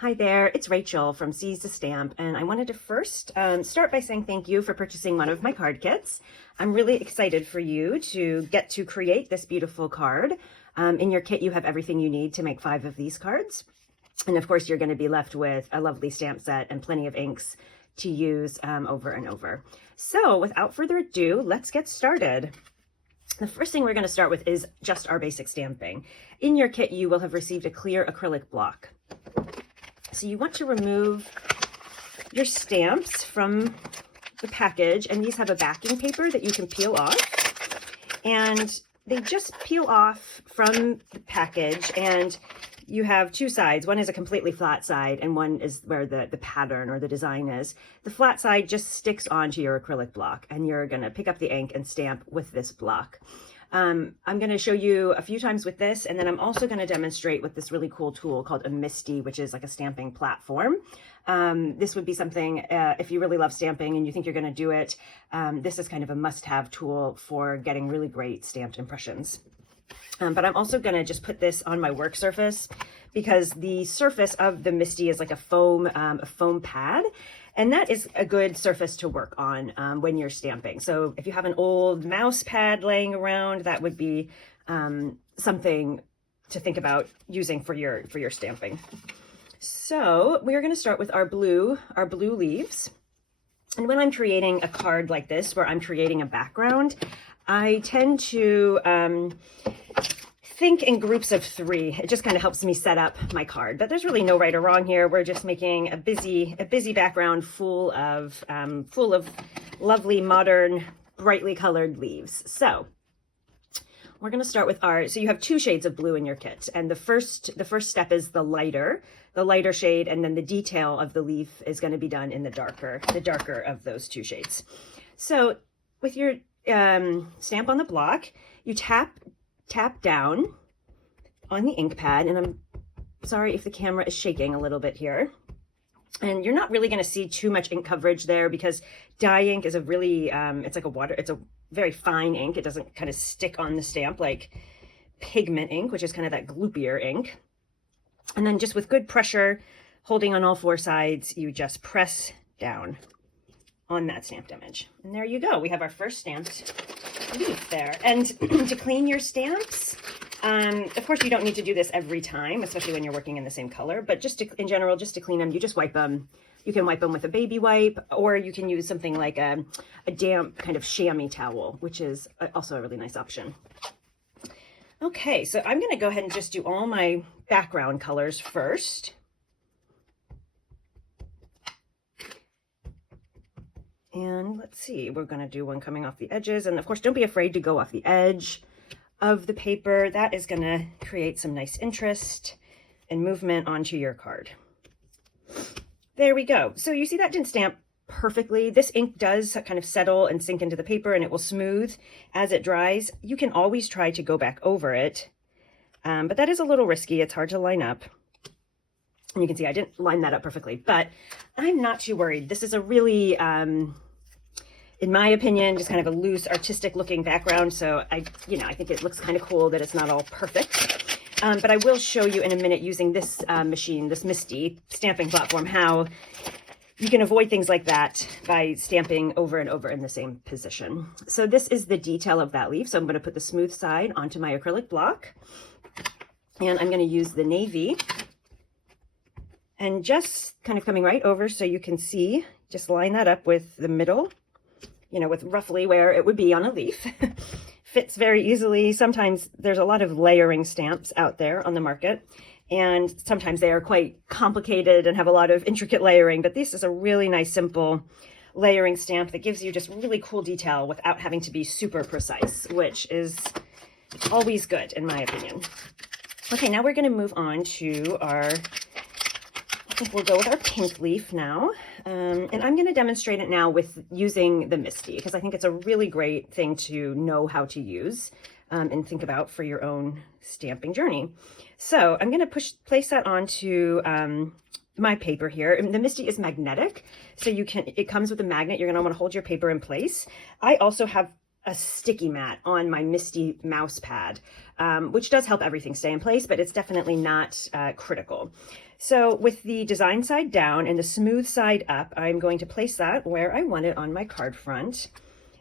Hi there, it's Rachel from Seas to Stamp, and I wanted to first start by saying thank you for purchasing one of my card kits. I'm really excited for you to get to create this beautiful card. In your kit, you have everything you need to make 5 of these cards. And of course, you're going to be left with a lovely stamp set and plenty of inks to use over and over. So without further ado, let's get started. The first thing we're going to start with is just our basic stamping. In your kit, you will have received a clear acrylic block. So you want to remove your stamps from the package, and these have a backing paper that you can peel off, and they just peel off from the package, and you have 2 sides. One is a completely flat side, and one is where the pattern or the design is. The flat side just sticks onto your acrylic block, and you're going to pick up the ink and stamp with this block. I'm going to show you a few times with this, and then I'm also going to demonstrate with this really cool tool called a Misty, which is like a stamping platform. This would be something, if you really love stamping and you think you're going to do it, this is kind of a must-have tool for getting really great stamped impressions. But I'm also going to just put this on my work surface because the surface of the Misty is like a foam pad. And that is a good surface to work on when you're stamping. So if you have an old mouse pad laying around, that would be something to think about using for your stamping. So we're going to start with our blue leaves. And when I'm creating a card like this, where I'm creating a background, I tend to think in groups of 3. It just kind of helps me set up my card, but there's really no right or wrong here. We're just making a busy background full of lovely, modern, brightly colored leaves. So we're going to start with so you have 2 shades of blue in your kit, and the first step is the lighter shade, and then the detail of the leaf is going to be done in the darker of those 2 shades. So with your stamp on the block, you tap down on the ink pad, and I'm sorry if the camera is shaking a little bit here. And you're not really going to see too much ink coverage there because dye ink is a really, it's a very fine ink. It doesn't kind of stick on the stamp like pigment ink, which is kind of that gloopier ink. And then just with good pressure, holding on all 4 sides, you just press down on that stamped image. And there you go. We have our first stamped leaf there. And to clean your stamps, of course you don't need to do this every time, especially when you're working in the same color, but in general, just to clean them, you just wipe them. You can wipe them with a baby wipe, or you can use something like a damp kind of chamois towel, which is also a really nice option. Okay, so I'm going to go ahead and just do all my background colors first. And let's see, we're going to do one coming off the edges. And of course, don't be afraid to go off the edge of the paper. That is going to create some nice interest and movement onto your card. There we go. So you see that didn't stamp perfectly. This ink does kind of settle and sink into the paper, and it will smooth as it dries. You can always try to go back over it, but that is a little risky. It's hard to line up. And you can see I didn't line that up perfectly, but I'm not too worried. This is a really, in my opinion, just kind of a loose, artistic looking background. So I think it looks kind of cool that it's not all perfect. But I will show you in a minute using this machine, this Misty stamping platform, how you can avoid things like that by stamping over and over in the same position. So this is the detail of that leaf. So I'm going to put the smooth side onto my acrylic block, and I'm going to use the navy. And just kind of coming right over so you can see, just line that up with the middle, with roughly where it would be on a leaf. Fits very easily. Sometimes there's a lot of layering stamps out there on the market, and sometimes they are quite complicated and have a lot of intricate layering, but this is a really nice, simple layering stamp that gives you just really cool detail without having to be super precise, which is always good in my opinion. Okay, now we're going to move on to I think we'll go with our pink leaf now. And I'm going to demonstrate it now with using the Misty, because I think it's a really great thing to know how to use and think about for your own stamping journey. So I'm going to place that onto my paper here. And the Misty is magnetic, so it comes with a magnet. You're going to want to hold your paper in place. I also have a sticky mat on my Misty mouse pad. which does help everything stay in place, but it's definitely not critical. So with the design side down and the smooth side up, I'm going to place that where I want it on my card front.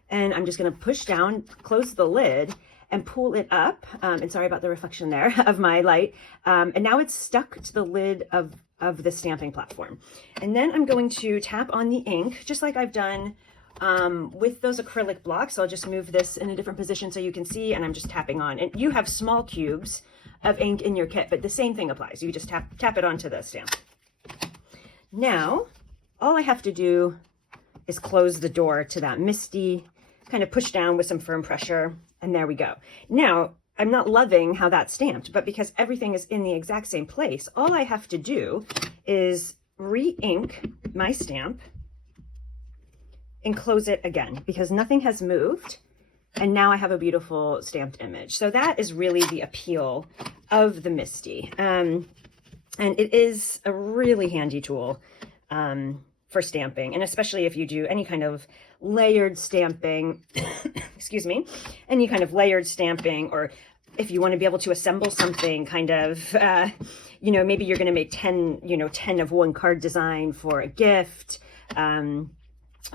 And I'm just going to push down, close the lid, and pull it up. And sorry about the reflection there of my light. And now it's stuck to the lid of the stamping platform. And then I'm going to tap on the ink, just like I've done with those acrylic blocks. So I'll just move this in a different position so you can see, and I'm just tapping on. And you have small cubes of ink in your kit, but the same thing applies. You just tap it onto the stamp. Now, all I have to do is close the door to that misty, kind of push down with some firm pressure, and there we go. Now, I'm not loving how that's stamped, but because everything is in the exact same place, all I have to do is re-ink my stamp and close it again, because nothing has moved. And now I have a beautiful stamped image. So that is really the appeal of the Misty. And it is a really handy tool for stamping. And especially if you do any kind of layered stamping, excuse me, any kind of layered stamping, or if you want to be able to assemble something kind of, maybe you're going to make 10 of one card design for a gift,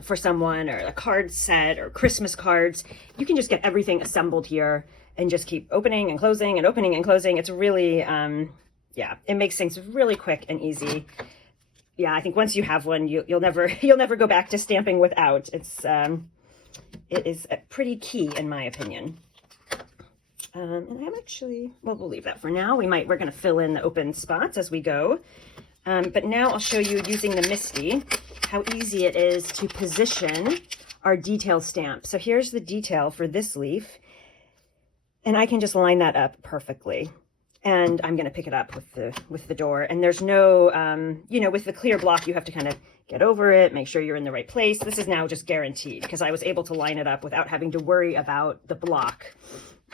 for someone, or a card set, or Christmas cards. You can just get everything assembled here and just keep opening and closing and opening and closing. It's really, it makes things really quick and easy. Yeah, I think once you have one, you'll never go back to stamping without. It is pretty key in my opinion. And I'm actually, well, we'll leave that for now. We're going to fill in the open spots as we go. But now I'll show you, using the Misty, how easy it is to position our detail stamp. So here's the detail for this leaf, and I can just line that up perfectly. And I'm going to pick it up with the door. And there's no, with the clear block, you have to kind of get over it, make sure you're in the right place. This is now just guaranteed because I was able to line it up without having to worry about the block.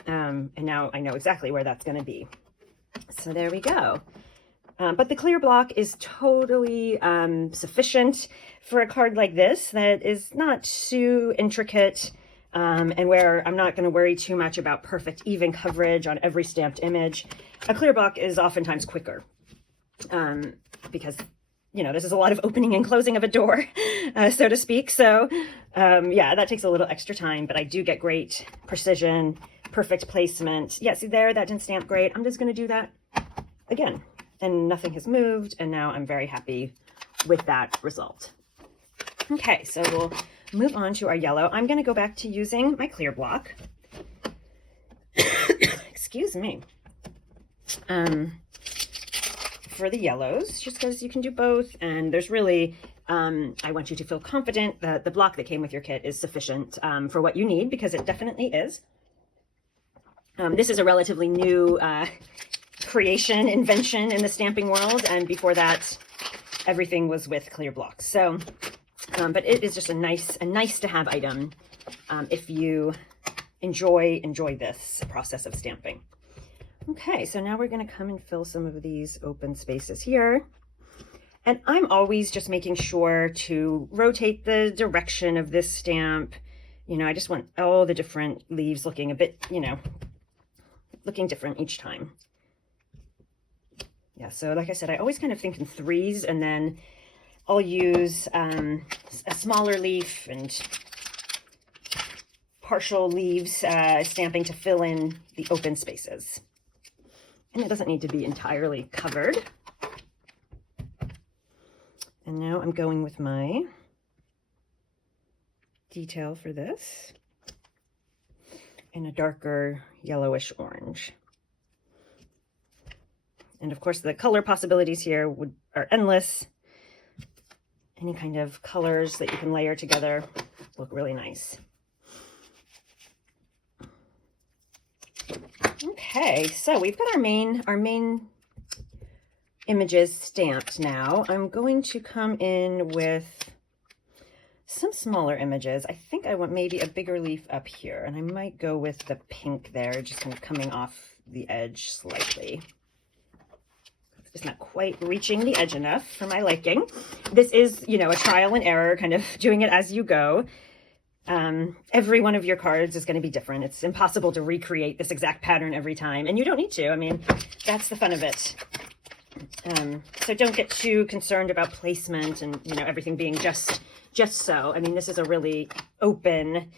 And now I know exactly where that's going to be. So there we go. But the clear block is totally sufficient for a card like this that is not too intricate, and where I'm not going to worry too much about perfect even coverage on every stamped image. A clear block is oftentimes quicker because, this is a lot of opening and closing of a door, so to speak. So that takes a little extra time, but I do get great precision, perfect placement. Yeah, see there, that didn't stamp great. I'm just going to do that again. And nothing has moved, and now I'm very happy with that result. Okay, so we'll move on to our yellow. I'm going to go back to using my clear block. Excuse me. For the yellows, just because you can do both, and there's really, I want you to feel confident that the block that came with your kit is sufficient for what you need, because it definitely is. This is a relatively new creation, invention in the stamping world, and before that everything was with clear blocks. So but it is just a nice to have item if you enjoy this process of stamping. Okay, so now we're going to come and fill some of these open spaces here, and I'm always just making sure to rotate the direction of this stamp. I just want all the different leaves looking a bit, looking different each time. Yeah, so like I said, I always kind of think in threes, and then I'll use a smaller leaf and partial leaves stamping to fill in the open spaces. And it doesn't need to be entirely covered. And now I'm going with my detail for this in a darker yellowish orange. And of course, the color possibilities here are endless. Any kind of colors that you can layer together look really nice. Okay, so we've got our main images stamped now. I'm going to come in with some smaller images. I think I want maybe a bigger leaf up here, and I might go with the pink there, just kind of coming off the edge slightly. It's not quite reaching the edge enough for my liking. This is, a trial and error, kind of doing it as you go. Every one of your cards is going to be different. It's impossible to recreate this exact pattern every time, and you don't need to. I mean, that's the fun of it. So don't get too concerned about placement and, you know, everything being just so. I mean, this is a really open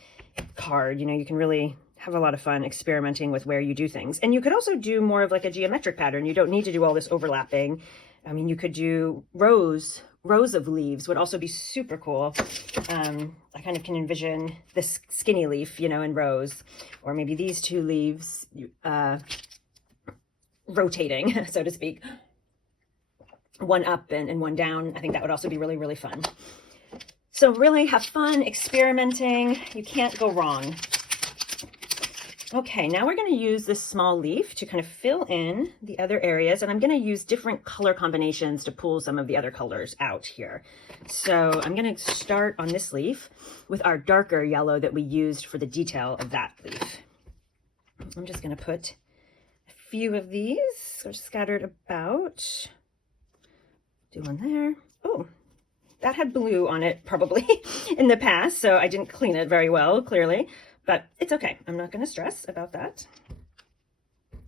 card. You know, you can really have a lot of fun experimenting with where you do things. And you could also do more of like a geometric pattern. You don't need to do all this overlapping. I mean, you could do rows of leaves would also be super cool. I kind of can envision this skinny leaf, you know, in rows, or maybe these two leaves rotating, so to speak, one up and one down. I think that would also be really, really fun. So really have fun experimenting. You can't go wrong. Okay, now we're going to use this small leaf to kind of fill in the other areas, and I'm going to use different color combinations to pull some of the other colors out here. So I'm going to start on this leaf with our darker yellow that we used for the detail of that leaf. I'm just going to put a few of these sort of scattered about. Do one there. Oh, that had blue on it probably in the past, so I didn't clean it very well, clearly. But it's okay. I'm not going to stress about that.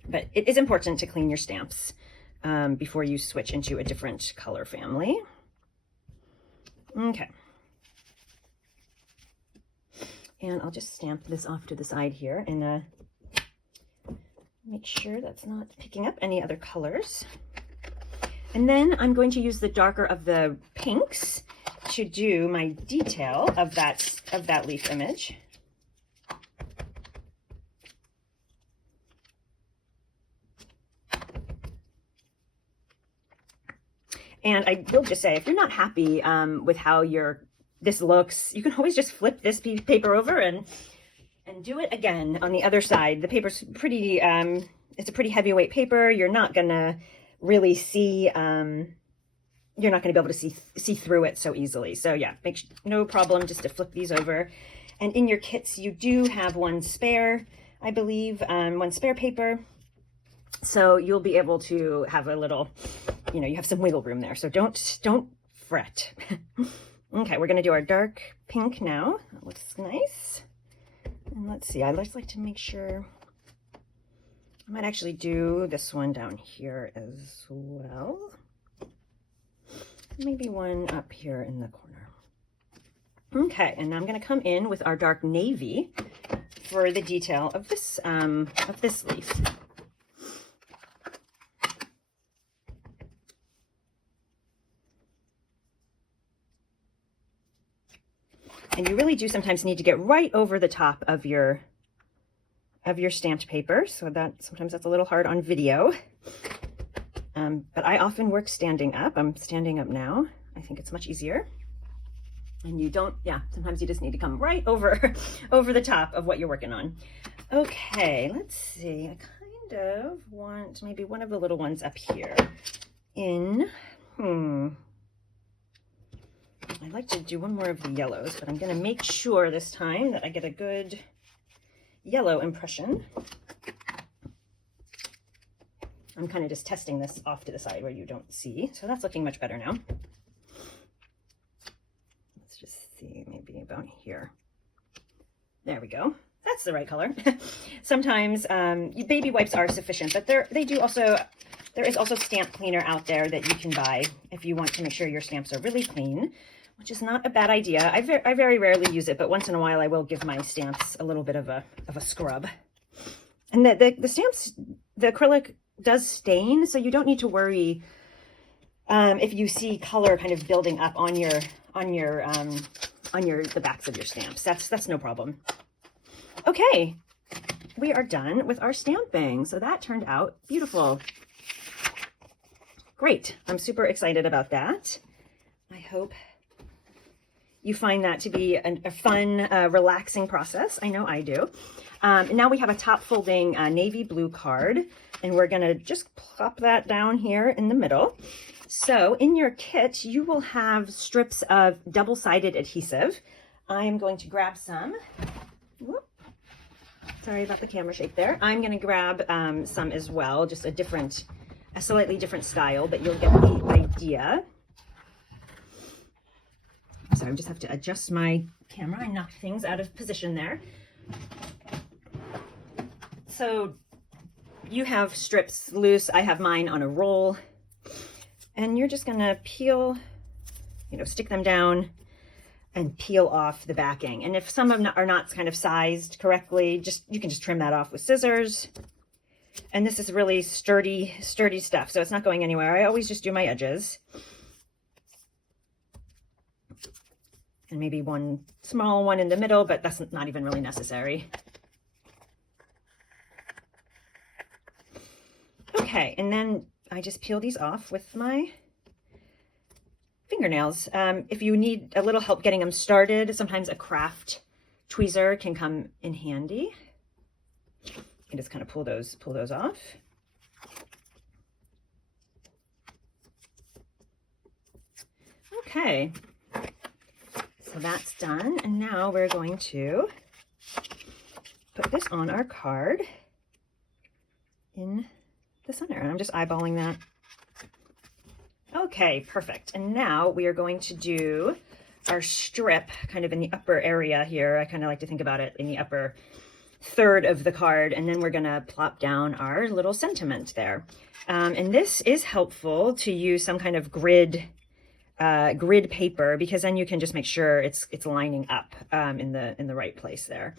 But it is important to clean your stamps before you switch into a different color family. Okay. And I'll just stamp this off to the side here and make sure that's not picking up any other colors. And then I'm going to use the darker of the pinks to do my detail of that leaf image. And I will just say, if you're not happy with how this looks, you can always just flip this paper over and do it again on the other side. The paper's pretty, it's a pretty heavyweight paper. You're not gonna really see, you're not gonna be able to see through it so easily. So yeah, no problem just to flip these over. And in your kits, you do have one spare, I believe, one spare paper. So you'll be able to have a little, you know, you have some wiggle room there. So don't fret. Okay, we're going to do our dark pink now. That looks nice. And let's see, I just like to make sure. I might actually do this one down here as well. Maybe one up here in the corner. Okay, and now I'm going to come in with our dark navy for the detail of this leaf. And you really do sometimes need to get right over the top of your stamped paper. So sometimes that's a little hard on video. But I often work standing up. I'm standing up now. I think it's much easier. And you don't, yeah, sometimes you just need to come right over the top of what you're working on. Okay, let's see. I kind of want maybe one of the little ones up here I'd like to do one more of the yellows, but I'm going to make sure this time that I get a good yellow impression. I'm kind of just testing this off to the side where you don't see. So that's looking much better now. Let's just see, maybe about here. There we go. That's the right color. Sometimes baby wipes are sufficient, but there is also stamp cleaner out there that you can buy if you want to make sure your stamps are really clean, which is not a bad idea. I very rarely use it, but once in a while I will give my stamps a little bit of a scrub. And the stamps, the acrylic does stain, so you don't need to worry if you see color kind of building up on the backs of your stamps. That's no problem. Okay, we are done with our stamping. So that turned out beautiful. Great. I'm super excited about that. I hope you find that to be a fun, relaxing process. I know I do. Now we have a top folding navy blue card, and we're going to just plop that down here in the middle. So in your kit, you will have strips of double-sided adhesive. I am going to grab some. Whoop. Sorry about the camera shape there. I'm going to grab some as well, just a slightly different style, but you'll get the idea. Sorry, I just have to adjust my camera. I knocked things out of position there. So you have strips loose. I have mine on a roll. And you're just gonna peel, stick them down and peel off the backing. And if some of them are not kind of sized correctly, you can just trim that off with scissors. And this is really sturdy stuff, so it's not going anywhere. I always just do my edges. And maybe one small one in the middle, but that's not even really necessary. Okay, and then I just peel these off with my fingernails. If you need a little help getting them started, sometimes a craft tweezer can come in handy. You can just kind of pull those off. Okay, so that's done. And now we're going to put this on our card in the center. And I'm just eyeballing that. Okay, perfect. And now we are going to do our strip kind of in the upper area here. I kind of like to think about it in the upper third of the card, and then we're gonna plop down our little sentiment there. And this is helpful to use some kind of grid paper, because then you can just make sure it's lining up in the right place there.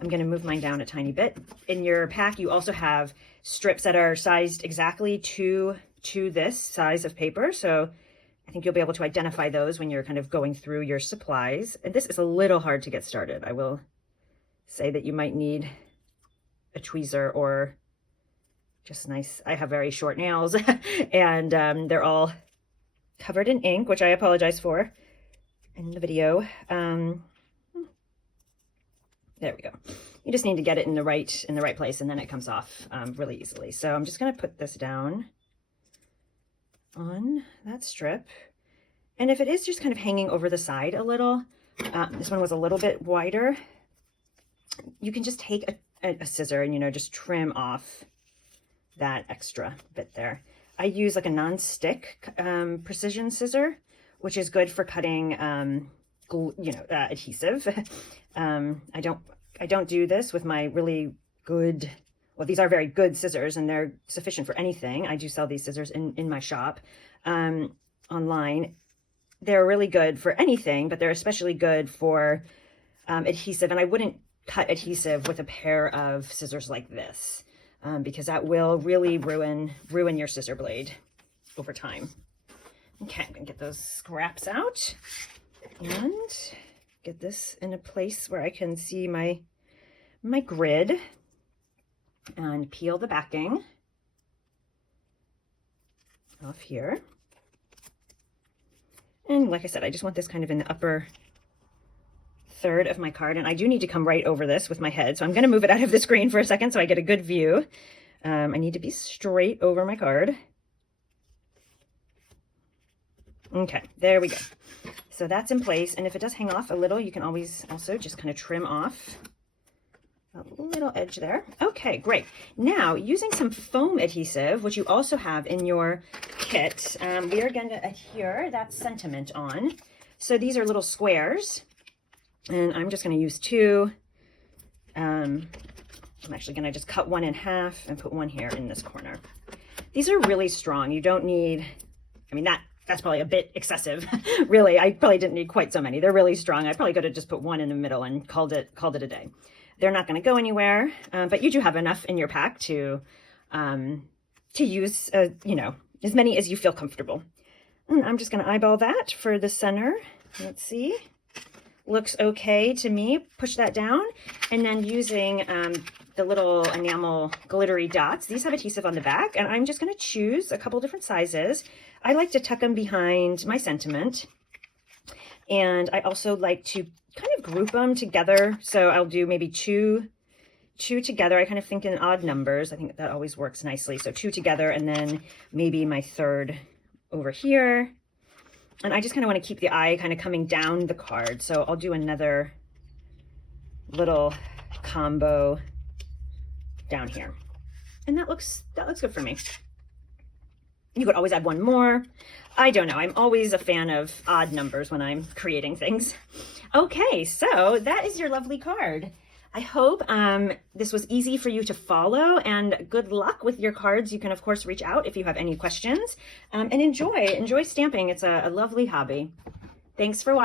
I'm gonna move mine down a tiny bit. In your pack, you also have strips that are sized exactly to this size of paper, so I think you'll be able to identify those when you're kind of going through your supplies. And this is a little hard to get started. I will say that you might need a tweezer or just nice. I have very short nails and they're all covered in ink, which I apologize for in the video. There we go. You just need to get it in the right place, and then it comes off really easily. So I'm just going to put this down on that strip. And if it is just kind of hanging over the side a little, this one was a little bit wider, you can just take a scissor and, just trim off that extra bit there. I use like a non-stick precision scissor, which is good for cutting, adhesive. I don't do this with my really good, well, these are very good scissors and they're sufficient for anything. I do sell these scissors in my shop online. They're really good for anything, but they're especially good for adhesive. And I wouldn't cut adhesive with a pair of scissors like this because that will really ruin your scissor blade over time. Okay, I'm gonna get those scraps out and get this in a place where I can see my grid and peel the backing off here. And like I said, I just want this kind of in the upper third of my card, and I do need to come right over this with my head, so I'm going to move it out of the screen for a second so I get a good view. I need to be straight over my card. Okay, there we go. So that's in place, and if it does hang off a little, you can always also just kind of trim off a little edge there. Okay, great. Now, using some foam adhesive, which you also have in your kit, we are going to adhere that sentiment on. So these are little squares, and I'm just going to use two. I'm actually going to just cut one in half and put one here in this corner. These are really strong. You don't need, I mean, that's probably a bit excessive. Really, I probably didn't need quite so many. They're really strong. I probably could have just put one in the middle and called it a day. They're not going to go anywhere, but you do have enough in your pack to use, as many as you feel comfortable. And I'm just going to eyeball that for the center. Let's see. Looks okay to me. Push that down, and then using the little enamel glittery dots. These have adhesive on the back, and I'm just going to choose a couple different sizes. I like to tuck them behind my sentiment, and I also like to kind of group them together. So I'll do maybe two together. I kind of think in odd numbers. I think that always works nicely. So two together, and then maybe my third over here. And I just kind of want to keep the eye kind of coming down the card. So I'll do another little combo down here. And that looks good for me. You could always add one more. I don't know. I'm always a fan of odd numbers when I'm creating things. Okay, so that is your lovely card. I hope this was easy for you to follow, and good luck with your cards. You can, of course, reach out if you have any questions, and enjoy stamping. It's a lovely hobby. Thanks for watching.